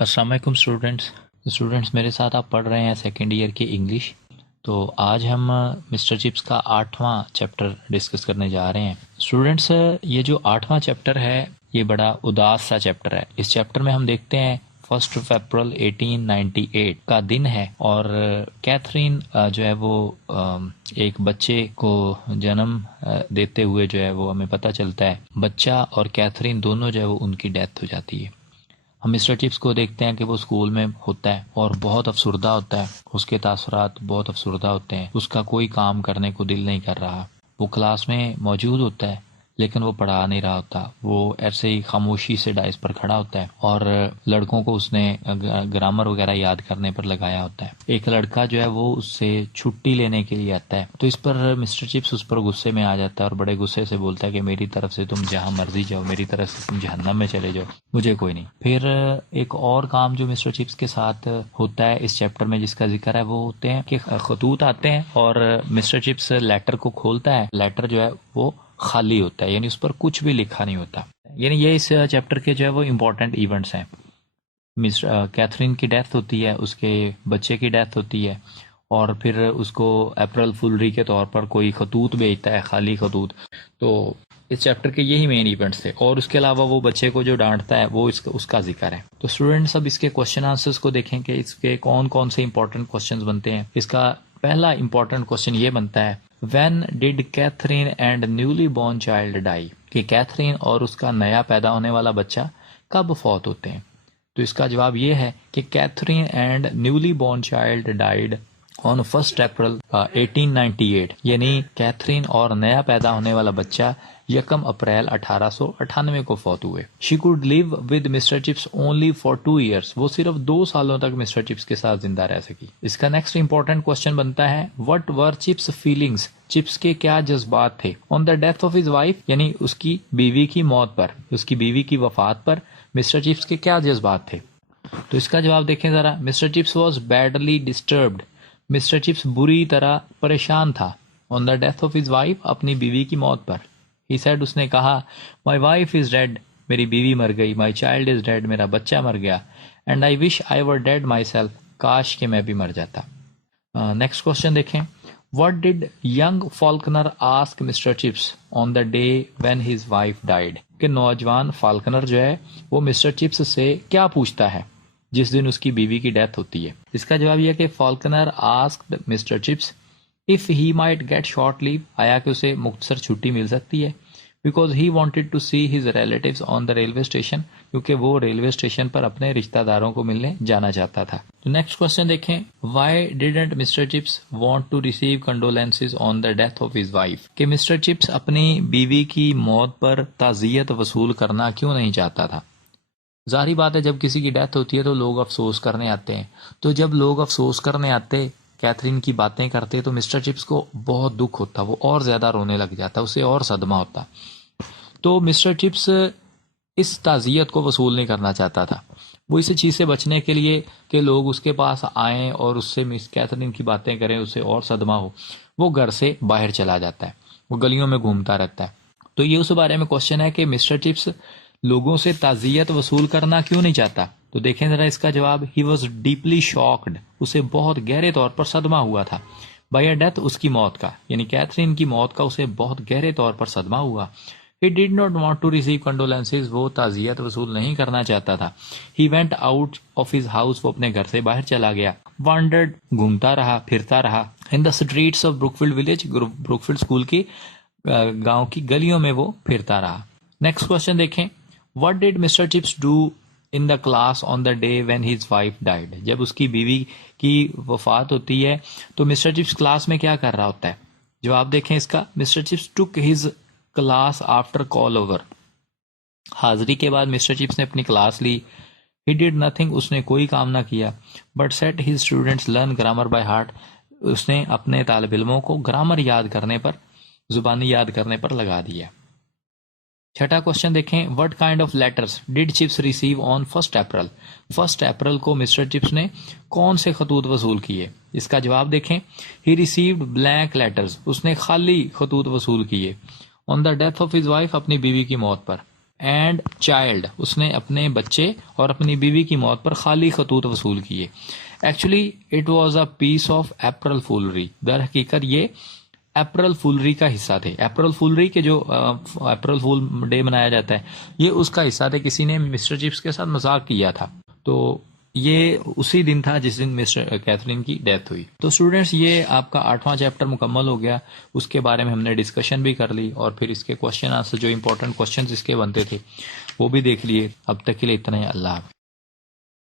अस्सलाम वालेकुम स्टूडेंट्स मेरे साथ आप पढ़ रहे हैं सेकेंड ईयर की इंग्लिश। तो आज हम मिस्टर चिप्स का 8वां चैप्टर डिस्कस करने जा रहे हैं। स्टूडेंट्स, ये जो 8वां चैप्टर है ये बड़ा उदास सा चैप्टर है। इस चैप्टर में हम देखते हैं 1 अप्रैल 1898 का दिन है और कैथरीन जो है वो एक बच्चे को जन्म देते हुए जो है वो हमें पता चलता है बच्चा और कैथरीन दोनों जो है वो उनकी डेथ हो जाती है। हम मिस्टर चिप्स को देखते हैं कि वो स्कूल में होता है और बहुत अफसुर्दा होता है। उसके तासुरात बहुत अफसुर्दा होते हैं। उसका कोई काम करने को दिल नहीं कर रहा। वो क्लास में मौजूद होता है लेकिन वो पढ़ा नहीं रहा होता। वो ऐसे ही खामोशी से डाइस पर खड़ा होता है और लड़कों को उसने ग्रामर वगैरह याद करने पर लगाया होता है। एक लड़का जो है वो उससे छुट्टी लेने के लिए आता है तो इस पर मिस्टर चिप्स उस पर गुस्से में आ जाता है और बड़े गुस्से से बोलता है कि मेरी तरफ से तुम जहां मर्जी जाओ, मेरी तरफ से तुम जहन्नम में चले जाओ, मुझे कोई नहीं। फिर एक और काम जो मिस्टर चिप्स के साथ होता है इस चैप्टर में जिसका जिक्र है वो होते हैं कि खतूत आते हैं और मिस्टर चिप्स लेटर को खोलता है। लेटर जो है वो खाली होता है, यानी उस पर कुछ भी लिखा नहीं होता। यानी ये इस चैप्टर के जो है वो इम्पोर्टेंट इवेंट्स हैं। मिस कैथरीन की डेथ होती है, उसके बच्चे की डेथ होती है और फिर उसको अप्रैल फुलरी के तौर पर कोई खतूत भेजता है, खाली खतूत। तो इस चैप्टर के यही मेन इवेंट्स थे और उसके अलावा वो बच्चे को जो डांटता है वो उसका जिक्र है। तो स्टूडेंट्स अब इसके क्वेश्चन आंसर्स को देखें कि इसके कौन कौन से इंपॉर्टेंट क्वेश्चंस बनते हैं। इसका पहला इंपॉर्टेंट क्वेश्चन ये बनता है, when did Catherine and newly born child die, कि कैथरीन और उसका नया पैदा होने वाला बच्चा कब फौत होते हैं। तो इसका जवाब ये है कि Catherine and newly born child died on 1 April 1898, यानी कैथरीन और नया पैदा होने वाला बच्चा 1 अप्रैल 1898 को फौत हुए। She could live with mister chips only for 2 years, वो सिर्फ 2 सालों तक मिस्टर चिप्स के साथ जिंदा रह सकी। इसका नेक्स्ट इंपॉर्टेंट क्वेश्चन बनता है, what were chips feelings, chips के क्या जज्बात थे on the death of his wife, यानी उसकी बीवी की मौत पर, उसकी बीवी की वफात पर मिस्टर चिप्स के क्या जज्बात थे। तो इसका जवाब देखें जरा। Mister chips was badly disturbed, mister chips बुरी तरह परेशान था on the death of his wife, अपनी बीवी की मौत पर। ही सेड, उसने कहा, माई वाइफ इज डेड, मेरी बीवी मर गई, माई चाइल्ड इज डेड, मेरा बच्चा मर गया, and I wish I were dead my self, काश के मैं भी मर जाता। नेक्स्ट क्वेश्चन देखें, what did young Faulkner ask mister chips on the day when his wife died, कि नौजवान फाल्कनर जो है वो मिस्टर चिप्स से क्या पूछता है जिस दिन उसकी बीवी की डेथ होती है। इसका जवाब यह कि Falconer asked Mr Chips if he might get short leave, आया कि उसे मुख्तसर छुट्टी मिल सकती है, because he wanted to see his relatives on the railway station, क्योंकि वो रेलवे स्टेशन पर अपने रिश्तेदारों को मिलने जाना चाहता था। तो नेक्स्ट क्वेश्चन देखें, why didn't Mr Chips want to receive condolences on the death of his wife, कि मिस्टर चिप्स अपनी बीवी की मौत पर ताज़ियत वसूल करना क्यों नहीं चाहता था। जाहिर बात है जब किसी की डेथ होती है तो लोग अफसोस करने आते हैं। तो जब लोग अफसोस करने आते, कैथरीन की बातें करते, तो मिस्टर चिप्स को बहुत दुख होता, वो और ज्यादा रोने लग जाता, उसे और सदमा होता। तो मिस्टर चिप्स इस ताज़ियत को वसूल नहीं करना चाहता था। वो इस चीज़ से बचने के लिए कि लोग उसके पास आएँ और उससे मिस कैथरीन की बातें करें, उससे और सदमा हो, वो घर से बाहर चला जाता है, वो गलियों में घूमता रहता है। तो ये उस बारे में क्वेश्चन है कि मिस्टर चिप्स लोगों से ताज़ियत वसूल करना क्यों नहीं चाहता। तो देखें जरा इसका जवाब, ही वॉज डीपली शॉक्ड, उसे बहुत गहरे तौर पर सदमा हुआ था, बाय अ डेथ, उसकी मौत का, यानी कैथरीन की मौत का उसे बहुत गहरे तौर पर सदमा हुआ। He did not want to receive condolences, वो ताज़ियत वसूल नहीं करना चाहता था। He went out of his house, वो अपने घर से बाहर चला गया। वांडर्ड, घूमता रहा, फिरता रहा, in the streets of Brookfield village, Brookfield school की गांव की गलियों में वो फिरता रहा। नेक्स्ट क्वेश्चन देखें, what did mister chips do in the class on the day when his wife died, जब उसकी बीवी की वफात होती है तो मिस्टर चिप्स क्लास में क्या कर रहा होता है। जवाब देखें इसका, Mr Chips took his class after call over, हाजिरी के बाद मिस्टर चिप्स ने अपनी क्लास ली। ही डिड नथिंग, उसने कोई काम ना किया, but set his students learn grammar by heart, उसने अपने तालिब इल्मों को ग्रामर याद करने पर, जुबानी याद करने पर लगा दिया। छठा क्वेश्चन देखें, what kind of letters did chips receive on 1 अप्रैल, 1 अप्रैल को मिस्टर चिप्स ने कौन से खतूत वसूल किए। इसका जवाब देखें, ही रिसीव्ड ब्लैंक लेटर्स, उसने खाली खतूत वसूल किए on the death of his wife, अपनी बीवी की मौत पर। एंड चाइल्ड, उसने अपने बच्चे और अपनी बीवी की मौत पर खाली खतूत वसूल किए। Actually it was a piece of April foolery. दर हकीकत ये अप्रैल फूलरी का हिस्सा थे। अप्रैल फूलरी के जो अप्रैल फूल डे मनाया जाता है, ये उसका हिस्सा थे। किसी ने मिस्टर चिप्स के साथ मजाक किया था, तो ये उसी दिन था जिस दिन मिस्टर कैथरीन की डेथ हुई। तो स्टूडेंट्स, ये आपका 8वां चैप्टर मुकम्मल हो गया। उसके बारे में हमने डिस्कशन भी कर ली और फिर इसके क्वेश्चन आंसर, जो इंपॉर्टेंट क्वेश्चन इसके बनते थे, वो भी देख लिए। अब तक के लिए इतना ही। अल्लाह हाफ़िज़।